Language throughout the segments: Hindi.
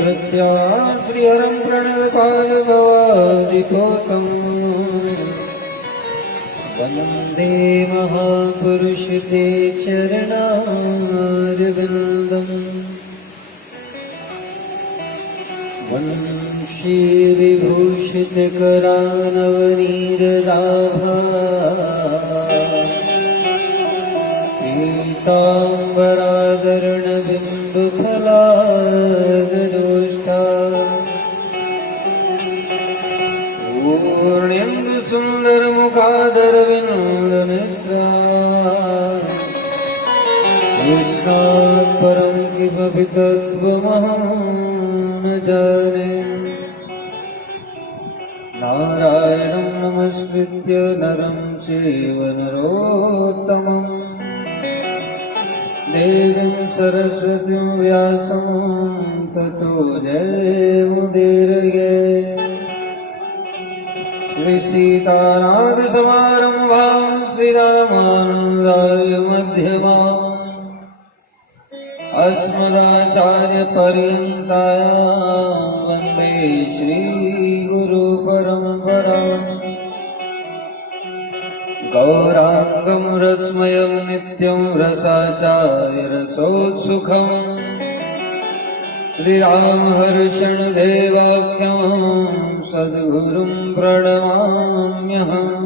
प्रत्याद्रिहरं प्रणतपालभवादिपोतम् वन्दे महापुरुष ते चरणारविन्दम् वंशी विभूषितकरानवनीरदाभा पीताम्बरादरणबिम्बफलादरोष्ठा पूर्णेन्दुसुन्दरमुखादरविनोदनेत्रा कृष्णात् परं किमपि तत्त्वमहं न जाने। नारायणं नमस्कृत्य नरं चैव नरोत्तमम् देवीं सरस्वतीं व्यासं ततो जयमुदीरये। श्रीसीतानाथसमारम्भां श्रीरामानन्दार्यमध्यमाम् अस्मदाचार्यपर्यन्तां वन्दे श्रीगुरुपरम्पराम्। गौराङ्गं रसमयं नित्यं रसाचार्यरसोत्सुकम् श्रीरामहर्षणदेवाख्यं सद्गुरुं प्रणमाम्यहम्।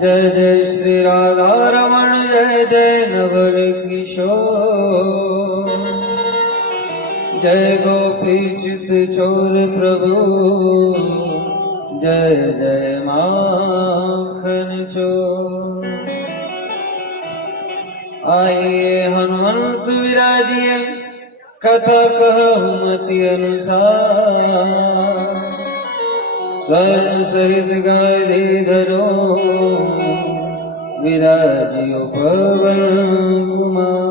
जय जय श्री राधारमण जय जय नवल किशोर जय गोपीचित चोर प्रभु जय जय माखन चोर। आइए हनुमंत विराजिए कथा कहूँ मति अनुसार स्वर्ण सहित गाय दे धरो विराजियो पवन कुमार।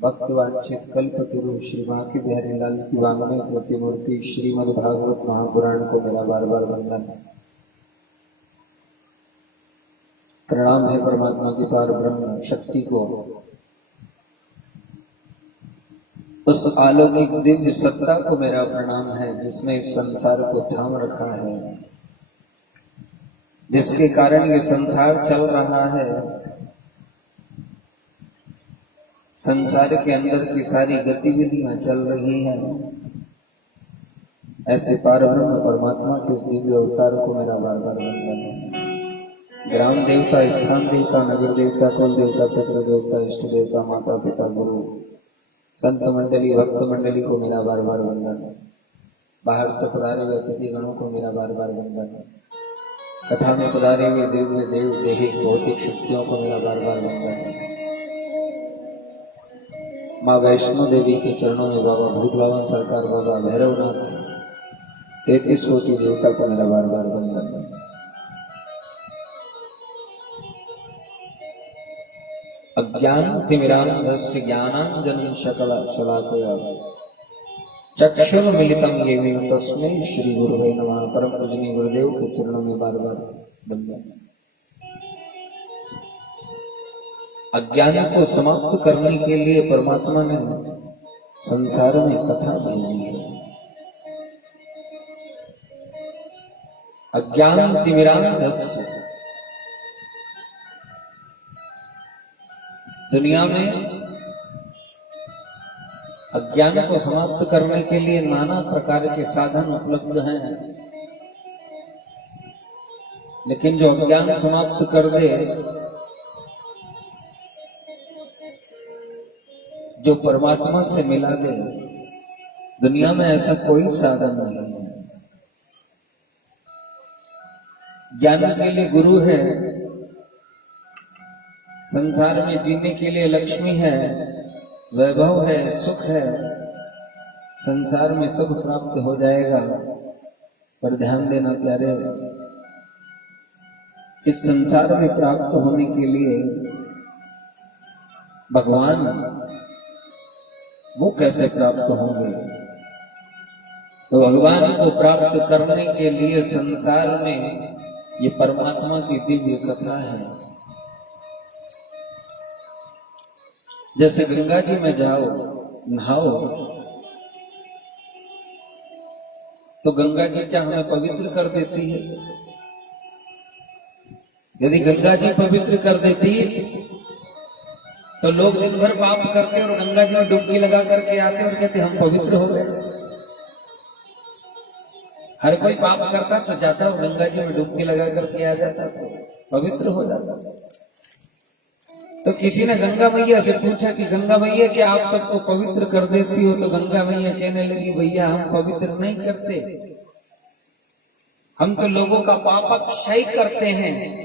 भक्तवांछित कल्पतरु श्री बांके बिहारी लाल की वांग्मय प्रतिमूर्ति श्रीमद् भागवत महापुराण को मेरा बार बार वंदन। प्रणाम है परमात्मा की पार ब्रह्म शक्ति को, उस अलौकिक दिव्य सत्ता को मेरा प्रणाम है जिसने इस संसार को थाम रखा है, जिसके कारण ये संसार चल रहा है। संसार के अंदर की सारी गतिविधियां चल रही हैं। ऐसे पारब्रह्म परमात्मा के उस दिव्य अवतार को मेरा बार बार वंदन है। ग्राम देवता, स्थान देवता, नगर देवता, कुल देवता, पितृ देवता, इष्ट देवता, माता पिता, गुरु, संत मंडली, भक्त मंडली को मेरा बार बार वंदन है। बाहर से पधारे हुए अतिथि गणों को मेरा बार बार वंदन है। कथा में पधारे हुए दिव्य देव देहिक भौतिक शक्तियों को मेरा बार बार वंदन है। माँ वैष्णो देवी के चरणों में बाबा भूत बावन सरकार, बाबा भैरवनाथ, 33 कोटि देवता को मेरा बार बार वंदन है। अज्ञानतिमिरान्धस्य ज्ञानाञ्जनं शलाकया चक्षुर्मिलितं येन तस्मै श्री गुरुवे नमः। परम पूजनीय गुरुदेव के चरणों में बार बार वंदन। अज्ञान को समाप्त करने के लिए परमात्मा ने संसार में कथा भेजी है। अज्ञानतिमिरान्धस्य, दुनिया में अज्ञान को समाप्त करने के लिए नाना प्रकार के साधन उपलब्ध हैं, लेकिन जो अज्ञान समाप्त कर दे, जो परमात्मा से मिला दे, दुनिया में ऐसा कोई साधन नहीं है। ज्ञान के लिए गुरु है, संसार में जीने के लिए लक्ष्मी है, वैभव है, सुख है, संसार में सब प्राप्त हो जाएगा। पर ध्यान देना प्यारे, इस संसार में प्राप्त होने के लिए भगवान वो कैसे प्राप्त होंगे? तो भगवान को प्राप्त करने के लिए संसार में ये परमात्मा की दिव्य कथा है। जैसे गंगा जी में जाओ, नहाओ, तो गंगा जी क्या हमें पवित्र कर देती है? यदि गंगा जी पवित्र कर देती तो लोग दिन भर पाप करते और गंगा जी में डुबकी लगा करके आते और कहते हम पवित्र हो गए। हर कोई पाप करता तो जाता और गंगा जी में डुबकी लगा करके आ जाता तो पवित्र हो जाता। तो किसी ने गंगा मैया से पूछा कि गंगा मैया क्या आप सबको पवित्र कर देती हो? तो गंगा मैया कहने लगी, भैया हम पवित्र नहीं करते, हम तो लोगों का पाप क्षय करते हैं।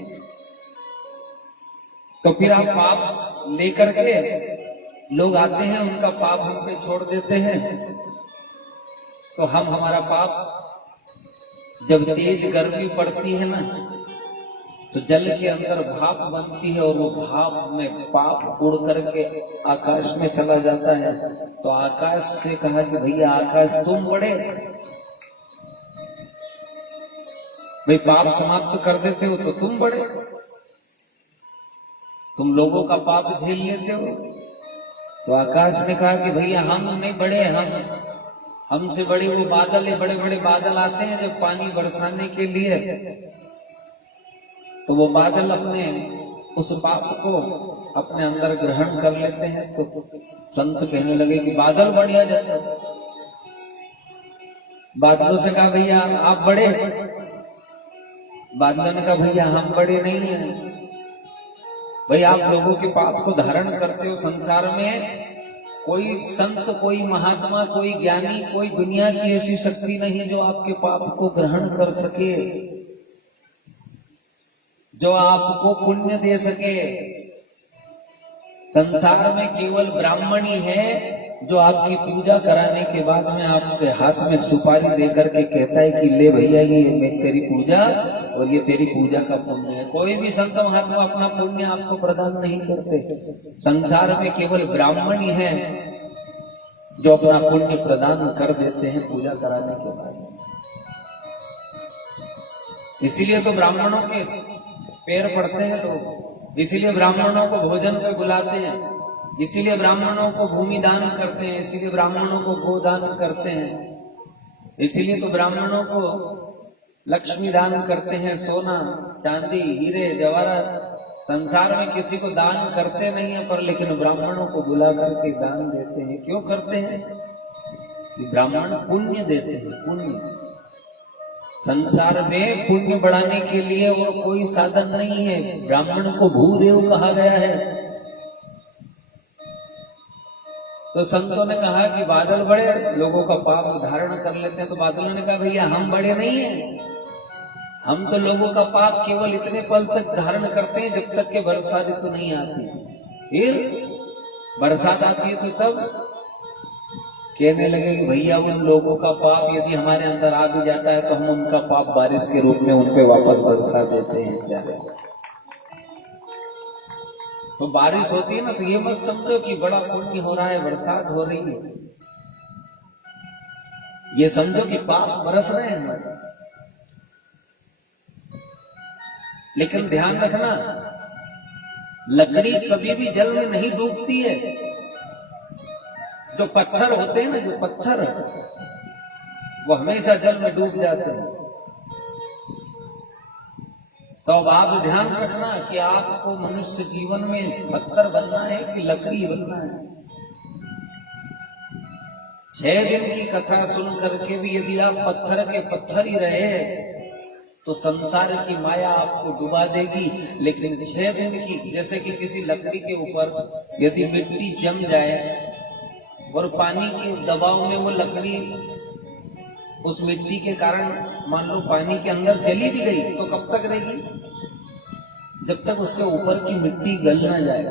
तो फिर आप पाप लेकर के लोग आते हैं, उनका पाप हम पे छोड़ देते हैं, तो हम हमारा पाप, जब तेज गर्मी पड़ती है ना, तो जल के अंदर भाप बनती है और वो भाप में पाप उड़ करके आकाश में चला जाता है। तो आकाश से कहा कि भैया आकाश तुम बड़े, भाई पाप समाप्त कर देते हो तो तुम बड़े। तुम लोगों का पाप झेल लेते हो। तो आकाश ने कहा कि भैया हम नहीं बड़े, हमसे बड़े वो बादल है, बड़े बड़े बादल आते हैं जब पानी बरसाने के लिए, तो वो बादल अपने उस पाप को अपने अंदर ग्रहण कर लेते हैं। तो संत कहने लगे कि बादल बढ़िया जाता है। बादलों से कहा भैया आप बड़े, बादलों ने कहा भैया हम बड़े नहीं हैं, भाई आप लोगों के पाप को धारण करते हो। संसार में कोई संत, कोई महात्मा, कोई ज्ञानी, कोई दुनिया की ऐसी शक्ति नहीं जो आपके पाप को ग्रहण कर सके, जो आपको पुण्य दे सके। संसार में केवल ब्राह्मण ही है जो आपकी पूजा कराने के बाद में आपके हाथ में सुपारी देकर के कहता है कि ले भैया ये मैं तेरी पूजा और ये तेरी पूजा का पुण्य है। कोई भी संत महात्मा अपना पुण्य आपको प्रदान नहीं करते। संसार में केवल ब्राह्मण ही है जो अपना पुण्य प्रदान कर देते हैं पूजा कराने के बाद। इसीलिए तो ब्राह्मणों के पैर पड़ते हैं लोग, इसीलिए ब्राह्मणों को भोजन पे बुलाते हैं, इसीलिए ब्राह्मणों को भूमि दान करते हैं, इसीलिए ब्राह्मणों को गोदान करते हैं, इसीलिए तो ब्राह्मणों को लक्ष्मी दान करते हैं, सोना चांदी हीरे जवाहरात। संसार में किसी को दान करते नहीं है, पर लेकिन ब्राह्मणों को बुला करके दान देते हैं। क्यों करते हैं? कि ब्राह्मण पुण्य देते हैं, पुण्य। संसार में पुण्य बढ़ाने के लिए और कोई साधन नहीं है। ब्राह्मण को भूदेव कहा गया है। तो संतों ने कहा कि बादल बड़े लोगों का पाप धारण कर लेते हैं। तो बादलों ने कहा भैया हम बड़े नहीं हैं, हम तो लोगों का पाप केवल इतने पल तक धारण करते हैं जब तक के बरसात ऋतु नहीं आती। फिर बरसात आती है तो तब कहने लगे कि भैया उन लोगों का पाप यदि हमारे अंदर आ भी जाता है तो हम उनका पाप बारिश के रूप में उन पे वापस बरसा देते हैं। क्या तो बारिश होती है ना, तो ये मत समझो कि बड़ा पुण्य हो रहा है, बरसात हो रही है। ये समझो कि पाप बरस रहे हैं हमारे। लेकिन ध्यान रखना, लकड़ी कभी भी जल में नहीं डूबती है। जो पत्थर होते हैं ना, जो पत्थर वो हमेशा जल में डूब जाते हैं। तो अब आप ध्यान रखना कि आपको मनुष्य जीवन में पत्थर बनना है कि लकड़ी बनना है। 6 दिन की कथा सुन करके भी यदि आप पत्थर के पत्थर ही रहे तो संसार की माया आपको डुबा देगी। लेकिन 6 दिन की, जैसे कि किसी लकड़ी के ऊपर यदि मिट्टी जम जाए और पानी के दबाव में वो लकड़ी उस मिट्टी के कारण मान लो पानी के अंदर चली भी गई, तो कब तक रहेगी? जब तक उसके ऊपर की मिट्टी गल ना जाए।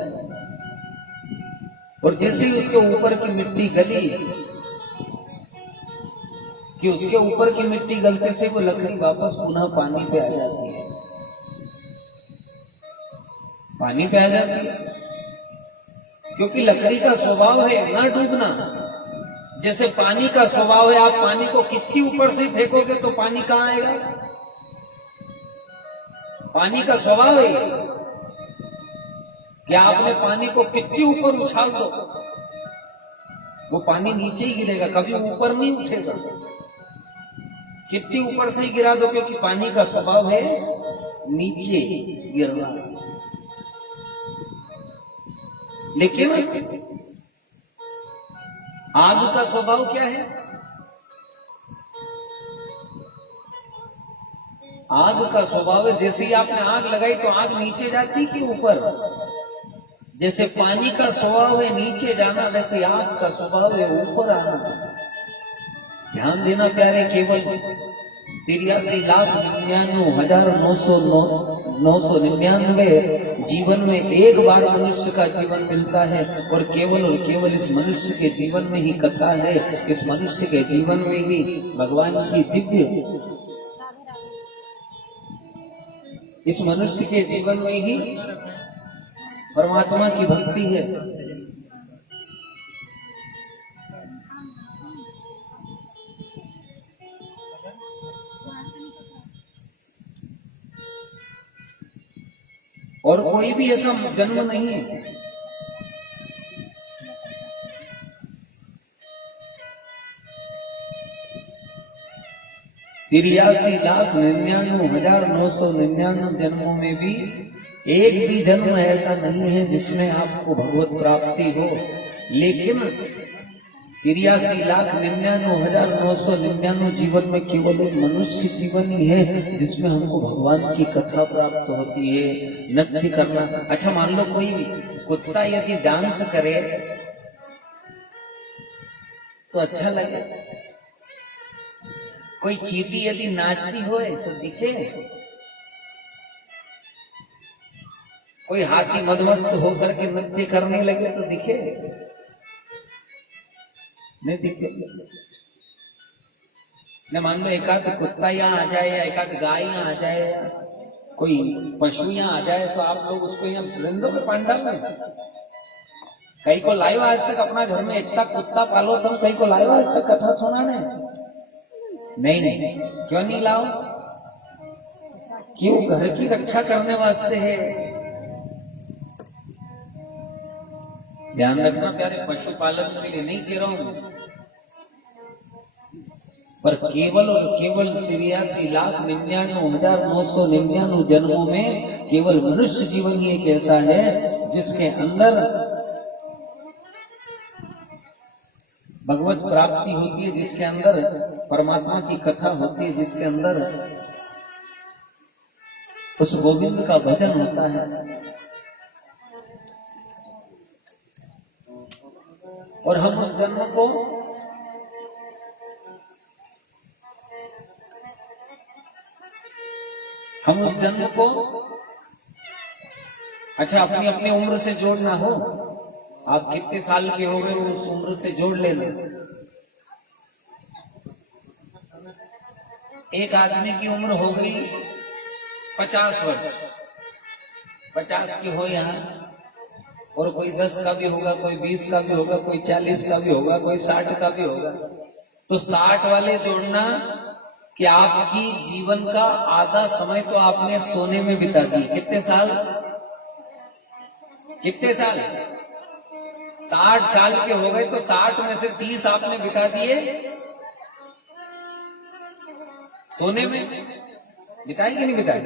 और जैसे ही उसके ऊपर की मिट्टी गली, कि उसके ऊपर की मिट्टी गलते से वो लकड़ी वापस पुनः पानी पे आ जाती है, पानी पे आ जाती है। क्योंकि लकड़ी का स्वभाव है ना डूबना। जैसे पानी का स्वभाव है, आप पानी को कितनी ऊपर से फेंकोगे तो पानी कहां आएगा? पानी का स्वभाव है कि आपने पानी को कितनी ऊपर उछाल दो वो पानी नीचे ही गिरेगा, कभी ऊपर नहीं उठेगा। कितनी ऊपर से ही गिरा दो, क्योंकि पानी का स्वभाव है नीचे गिरना। लेकिन आग का स्वभाव क्या है? आग का स्वभाव है, जैसे ही आपने आग लगाई तो आग नीचे जाती कि ऊपर? जैसे पानी का स्वभाव है नीचे जाना, वैसे आग का स्वभाव है ऊपर आना। ध्यान देना प्यारे, केवल 83,99,999 जीवन में एक बार मनुष्य का जीवन मिलता है, और केवल इस मनुष्य के जीवन में ही कथा है। इस मनुष्य के जीवन में ही भगवान की दिव्य, इस मनुष्य के जीवन में ही परमात्मा की भक्ति है। और कोई कोई भी ऐसा जन्म नहीं है। 83,99,999 जन्मों में भी एक भी जन्म ऐसा नहीं है जिसमें आपको भगवत प्राप्ति हो। लेकिन 83,99,999 जीवन में केवल एक मनुष्य जीवन ही है जिसमें हमको भगवान की कथा प्राप्त होती है। नृत्य करना, अच्छा मान लो कोई कुत्ता यदि डांस करे तो अच्छा लगे, कोई चींटी यदि नाचती होए तो दिखे, कोई हाथी मदमस्त होकर के नृत्य करने लगे तो दिखे, नहीं दिखे। न मान लो एकाध कुत्ता यहाँ आ जाए या एकाध गाय यहाँ आ जाए, कोई पशु यहाँ आ जाए तो आप लोग उसको यहाँ वृंदों के पांडाल में कहीं को लाइव आज तक अपना घर में इतना कुत्ता पालो, तुम कहीं को लाइव आज तक कथा सुनाने? नहीं, क्यों नहीं लाओ? क्यों? घर की रक्षा करने वास्ते है। ध्यान रखना प्यारे, पशुपालन के लिए नहीं कह रहा हूं, पर केवल और केवल 83,99,999 जन्मों में केवल मनुष्य जीवन ही एक ऐसा है जिसके अंदर भगवत प्राप्ति होती है, जिसके अंदर परमात्मा की कथा होती है, जिसके अंदर उस गोविंद का भजन होता है। और हम उस जन्म को अच्छा अपनी अपनी उम्र से जोड़ना हो, आप कितने साल के हो गए उस उम्र से जोड़ लेना। एक आदमी की उम्र हो गई 50 वर्ष, 50 की हो यहाँ, और कोई 10 का भी होगा, कोई 20 का भी होगा, कोई 40 का भी होगा, कोई 60 का भी होगा, तो 60 वाले जोड़ना कि आपकी जीवन का आधा समय तो आपने सोने में बिता दी। कितने साल? 60 साल के हो गए तो 60 में से 30 आपने बिता दिए सोने में। बिताई कि नहीं बिताई?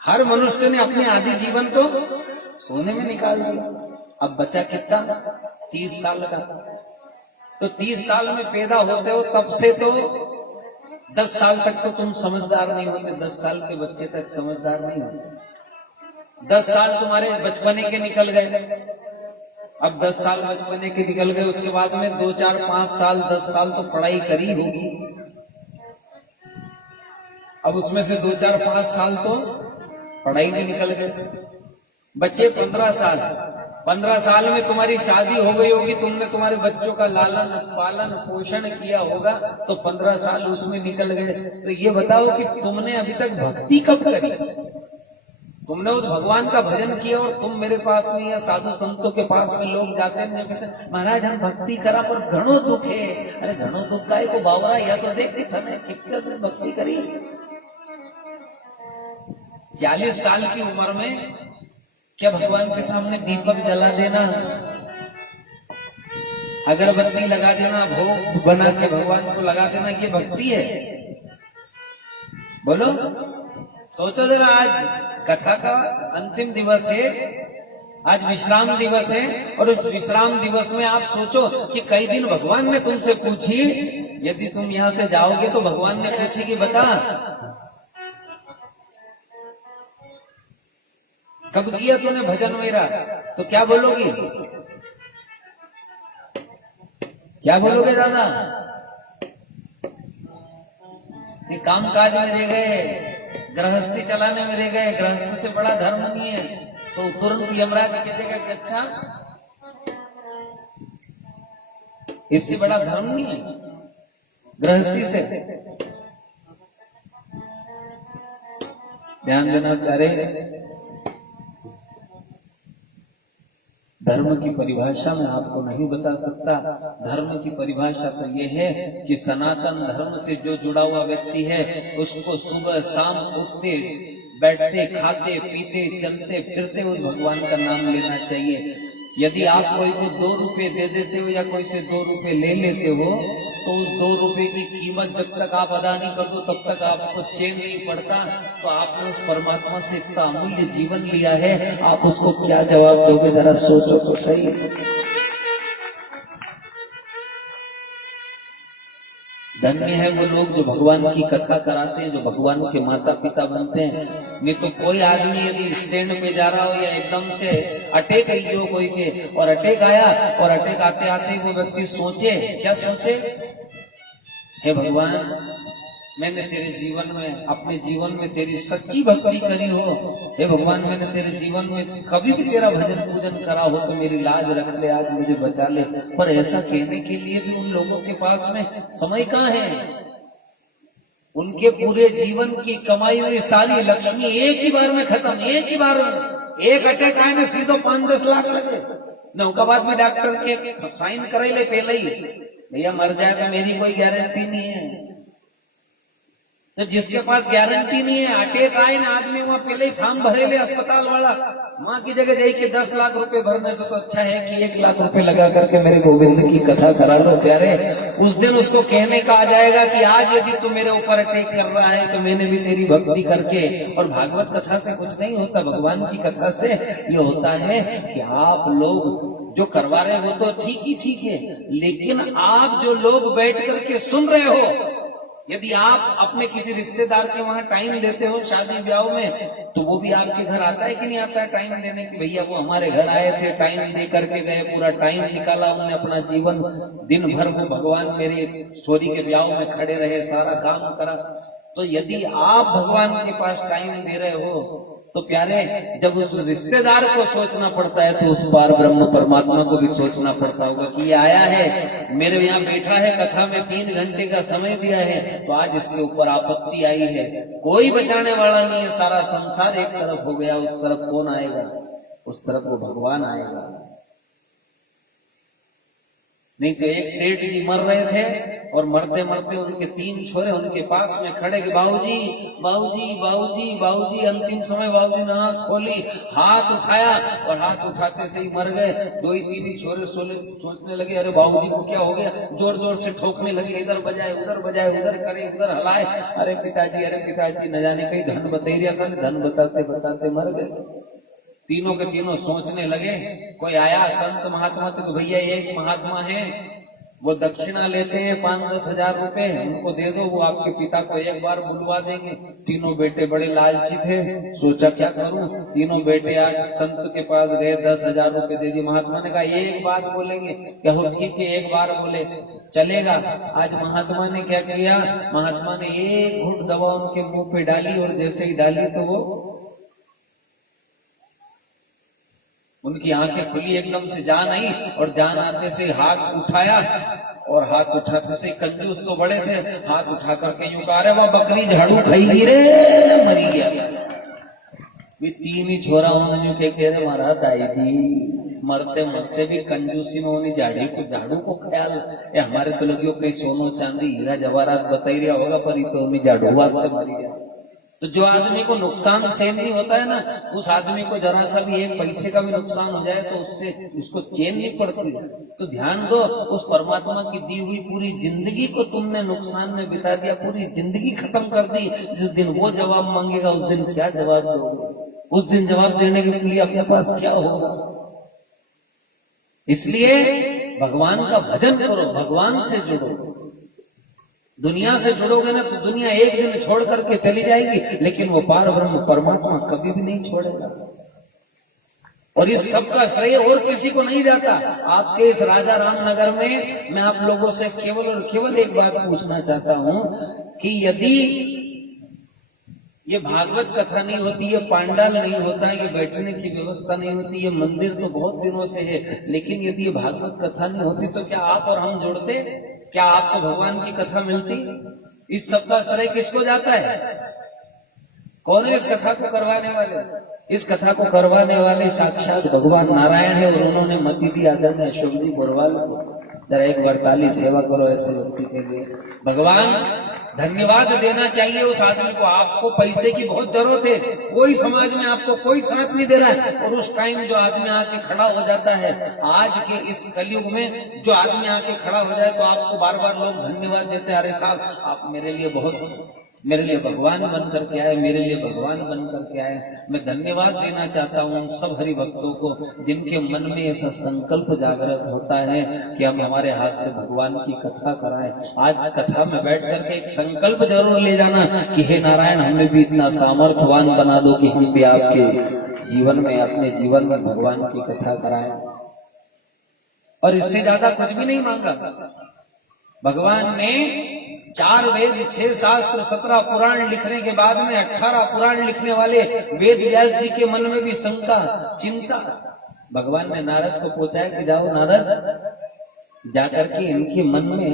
हर मनुष्य ने अपने आधी जीवन तो सोने में निकाल दिया। अब बचा कितना? 30 साल का। तो 30 साल में पैदा होते हो तब से तो 10 साल तक तो तुम समझदार नहीं होते। 10 साल के बच्चे तक समझदार नहीं होते। 10 साल तुम्हारे बचपने के निकल गए। अब 10 साल बचपने के निकल गए, उसके बाद में 2, 4, 5 साल 10 साल तो पढ़ाई करी होगी। अब उसमें से 2, 4, 5 साल तो पढ़ाई में निकल गए। बच्चे 15 साल। 15 साल में तुम्हारी शादी हो गई होगी, तुमने तुम्हारे बच्चों का लालन पालन पोषण किया होगा, तो 15 साल उसमें निकल गए। तो ये बताओ कि तुमने अभी तक भक्ति कब करी? तुमने उस भगवान का भजन किया और तुम मेरे पास में या साधु संतों के पास में लोग जाते हैं, कहते महाराज हम भक्ति करा पर घणो दुख है। अरे घणो दुख का को बावरा, या तो देख थने कितने दिन भक्ति करी। 40 साल की उम्र में क्या भगवान के सामने दीपक जला देना, अगरबत्ती लगा देना, भोग बना के भगवान को लगा देना, ये भक्ति है? बोलो, सोचो जरा। आज कथा का अंतिम दिवस है, आज विश्राम दिवस है, और उस विश्राम दिवस में आप सोचो कि कई दिन भगवान ने तुमसे पूछी, यदि तुम यहाँ से जाओगे तो भगवान ने पूछी कि बता कब किया तूने भजन मेरा, तो क्या बोलोगी? क्या बोलोगे दादा? ये काम काज में रह गए, गृहस्थी चलाने में रह गए, गृहस्थी से बड़ा धर्म नहीं है, तो तुरंत यमराज कहेगा कि अच्छा इससे बड़ा धर्म नहीं है गृहस्थी से। ध्यान देना प्यारे, धर्म की परिभाषा मैं आपको नहीं बता सकता। धर्म की परिभाषा तो यह है कि सनातन धर्म से जो जुड़ा हुआ व्यक्ति है उसको सुबह शाम उठते बैठते खाते पीते चलते फिरते उस भगवान का नाम लेना चाहिए। यदि आप कोई को 2 रुपए दे देते हो या कोई से 2 रुपए ले लेते हो तो उस 2 रुपए की कीमत जब तक आप अदा नहीं कर दो तब तक आपको चैन नहीं पड़ता। तो आपने उस परमात्मा से इतना अमूल्य जीवन लिया है, आप उसको क्या जवाब दोगे, जरा सोचो तो सही। धन्य है वो लोग जो भगवान की कथा कराते हैं, जो भगवान के माता पिता बनते हैं। नहीं तो कोई आदमी यदि स्टैंड पे जा रहा हो या एकदम से अटैक आई हो कोई के, और अटैक आया और अटैक आते आते वो व्यक्ति सोचे, क्या सोचे, हे भगवान मैंने तेरे जीवन में, अपने जीवन में तेरी सच्ची भक्ति करी हो, हे भगवान मैंने तेरे जीवन में कभी भी तेरा भजन पूजन करा हो तो मेरी लाज रख ले, आज मुझे बचा ले। पर ऐसा कहने के लिए भी उन लोगों के पास में समय कहाँ है। उनके पूरे जीवन की कमाई हुई सारी लक्ष्मी एक ही बार में खत्म, एक ही बार में। एक अटैक आए ना सीधो 5-10 लाख लगे। नौकाबाद में डॉक्टर के साइन कराई ले पहले ही, भैया मर जाएगा मेरी कोई गारंटी नहीं है। तो जिसके पास गारंटी नहीं है, अटैक आए ना आदमी वहां पहले ही फॉर्म भरे ले अस्पताल वाला, माँ की जगह जाए कि 10 लाख रुपए भरने से तो अच्छा है कि 1 लाख रुपए लगा करके मेरे गोविंद की कथा करा लो प्यारे। उस दिन उसको कहने का आ जाएगा कि आज यदि तू मेरे ऊपर अटैक कर रहा है तो मैंने भी तेरी भक्ति करके। और भागवत कथा से कुछ नहीं होता, भगवान की कथा से ये होता है कि आप लोग जो करवा रहे हो तो ठीक है, लेकिन आप जो लोग बैठ करके सुन रहे हो, यदि आप अपने किसी रिश्तेदार के वहां टाइम देते हो शादी ब्याह में, तो वो भी आपके घर आता है कि नहीं आता है टाइम देने की। भैया वो हमारे घर आए थे, टाइम दे करके गए, पूरा टाइम निकाला उन्होंने अपना जीवन, दिन भर वो भगवान मेरे छोरी के ब्याह में खड़े रहे, सारा काम करा। तो यदि आप भगवान के पास टाइम दे रहे हो तो प्यारे, जब उस रिश्तेदार को सोचना पड़ता है तो उस पार ब्रह्म परमात्मा को भी सोचना पड़ता होगा कि ये आया है मेरे यहाँ बैठा है, कथा में 3 घंटे का समय दिया है, तो आज इसके ऊपर आपत्ति आई है, कोई बचाने वाला नहीं है, सारा संसार एक तरफ हो गया, उस तरफ कौन आएगा, उस तरफ वो भगवान आएगा। नहीं तो एक सेठ जी मर रहे थे और मरते मरते उनके 3 छोरे उनके पास में खड़े कि बाबूजी बाबूजी बाबूजी बाबूजी। अंतिम समय बाबूजी ने आंख खोली, हाथ उठाया और हाथ उठाते से ही मर गए। 2 ही 3 ही छोरे सोचने लगे अरे बाबूजी को क्या हो गया, जोर जोर से ठोकने लगे, इधर बजाए उधर करे, उधर हलाए, अरे पिताजी न जाने कहीं धन बतेरिया था, धन बताते बताते मर गए। तीनों के तीनों सोचने लगे। कोई आया संत महात्मा तो भैया एक महात्मा है, वो दक्षिणा लेते हैं 5-10 हजार रुपए, उनको दे दो, वो आपके पिता को एक बार बुलवा देंगे। तीनों बेटे बड़े लालची थे, सोचा क्या करूं। तीनों बेटे आज संत के पास गए, 10,000 रुपए दे दिए। महात्मा ने कहा एक बात बोलेंगे क्या? हो ठीक है, एक बार बोले चलेगा। आज महात्मा ने क्या किया, महात्मा ने एक घूंट दवा उनके मुंह पे डाली और जैसे ही डाली तो वो उनकी आंखें खुली, एकदम से जान आई और जान आते से हाथ उठाया और हाथ उठाते से कंजूस तो बड़े थे, हाथ उठा करके यूं कहा, अरे वह बकरी झाड़ू खाई रे, मरी गया। भी 3 ही छोरा उन्होंने कह रहे मारा दाई जी, मरते मरते भी कंजूसी में उन्हें झाड़ू को ख्याल है। हमारे तो लोगों कहीं सोनो चांदी हीरा जवाहरात बताई रहा होगा, पर तो उन्हें झाड़ू वास्ते मरी गया। तो जो आदमी को नुकसान सहन नहीं होता है ना, उस आदमी को जरा सा भी 1 पैसे का भी नुकसान हो जाए तो उससे उसको चैन नहीं पड़ती। तो ध्यान दो, उस परमात्मा की दी हुई पूरी जिंदगी को तुमने नुकसान में बिता दिया, पूरी जिंदगी खत्म कर दी। जिस दिन वो जवाब मांगेगा उस दिन क्या जवाब दोगे? उस दिन जवाब देने के लिए अपने पास क्या होगा? इसलिए भगवान का भजन करो, भगवान से जुड़ो। दुनिया से जुड़ोगे ना तो दुनिया एक दिन छोड़ करके चली जाएगी, लेकिन वो पार ब्रह्म परमात्मा कभी भी नहीं छोड़ेगा। और इस सब का श्रेय और किसी को नहीं जाता। आपके इस राजा रामनगर में मैं आप लोगों से केवल और केवल एक बात पूछना चाहता हूं कि यदि ये भागवत कथा नहीं होती, ये पांडाल नहीं होता, ये बैठने की व्यवस्था नहीं होती, ये मंदिर तो बहुत दिनों से है, लेकिन यदि ये भागवत कथा नहीं होती तो क्या आप और हम जुड़ते? क्या आपको भगवान की कथा मिलती? इस सब का श्रेय किसको जाता है? कौन है इस कथा को करवाने वाले? इस कथा को करवाने वाले साक्षात भगवान नारायण है और उन्होंने मति दी आदरणीय अशोक जी बोरवाल को। जरा एक बार ताली सेवा करो ऐसे व्यक्ति के लिए। भगवान धन्यवाद देना चाहिए उस आदमी को। आपको पैसे की बहुत जरूरत है, कोई समाज में आपको कोई साथ नहीं दे रहा है, और उस टाइम जो आदमी आके खड़ा हो जाता है, आज के इस कलयुग में जो आदमी आके खड़ा हो जाए तो आपको बार बार लोग धन्यवाद देते हैं, अरे साहब आप मेरे लिए भगवान बनकर के आए, मेरे लिए भगवान बनकर के आए। मैं धन्यवाद देना चाहता हूँ सब हरि भक्तों को जिनके मन में ऐसा संकल्प जागृत होता है कि हम हमारे हाथ से भगवान की कथा कराएं। आज कथा में बैठ करके एक संकल्प जरूर ले जाना कि हे नारायण हमें भी इतना सामर्थ्यवान बना दो कि हम भी आपके जीवन में, अपने जीवन में भगवान की कथा कराएं। और इससे ज्यादा कुछ भी नहीं मांगा। भगवान ने 4 वेद, 6 शास्त्र, 17 पुराण लिखने के बाद में 18 पुराण लिखने वाले वेद व्यास जी के मन में भी शंका, चिंता। भगवान ने नारद को पूछा है कि जाओ नारद, जाकर के इनके मन में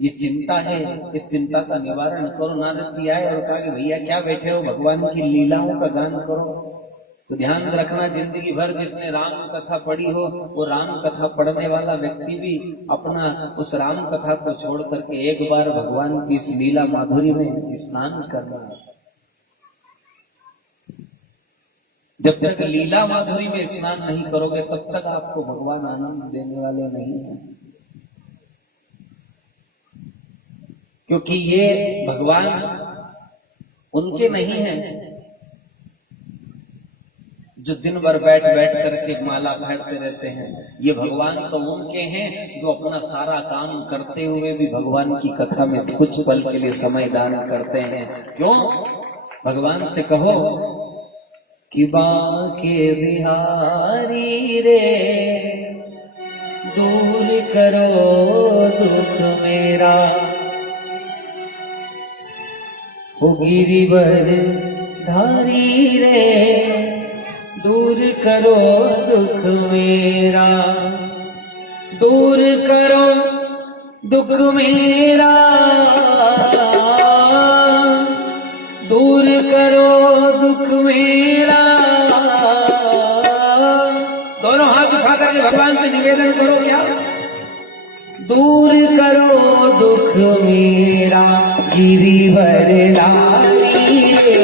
ये चिंता है, इस चिंता का निवारण करो। नारद जी आए और कहा कि भैया क्या बैठे हो, भगवान की लीलाओं का गान करो। तो ध्यान रखना, जिंदगी भर जिसने राम कथा पढ़ी हो वो राम कथा पढ़ने वाला व्यक्ति भी अपना उस राम कथा को छोड़ करके एक बार भगवान की इस लीला माधुरी में स्नान करना। जब तक लीला माधुरी में स्नान नहीं करोगे तब तक आपको भगवान आनंद देने वाले नहीं है, क्योंकि ये भगवान उनके नहीं है जो दिन भर बैठ करके माला फेरते रहते हैं। ये भगवान तो उनके हैं जो अपना सारा काम करते हुए भी भगवान की कथा में कुछ पल के लिए समय दान करते हैं। क्यों? भगवान से कहो कि बाके बिहारी रे दूर करो दुख मेरा, ओ गिरिवर धारी रे दूर करो दुख मेरा, दूर करो दुख मेरा, दूर करो दुख मेरा। दोनों हाथ उठा करके भगवान से निवेदन करो, क्या? दूर करो दुख मेरा गिरिवर धारी रे,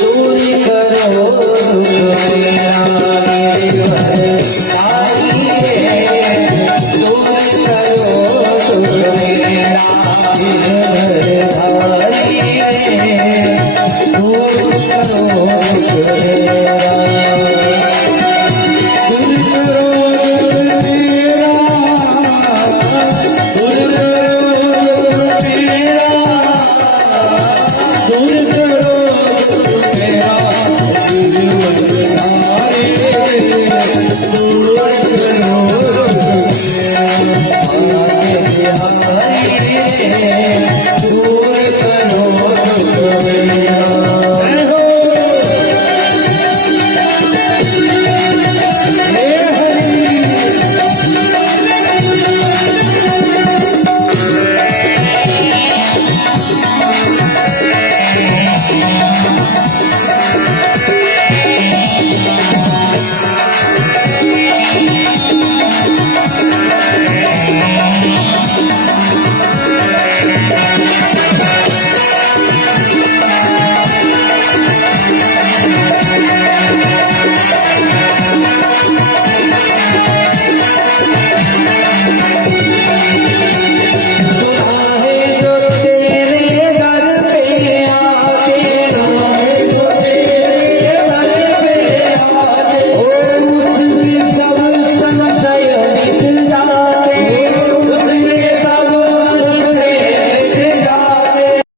दूर करो दुख मेरा गिरिवर धारी रे, दूर करो दुख मेरा गिरिवर धारी रे, दूर करो दुख मेरा, दूर करो दुख मेरा, दूर करो दुख मेरा, दूर करो दुख मेरा गिरिवर धारी रे, दूर करो दुख मेरा धारी रे, दूर करो दुख मेरा। जय हो हे हरि।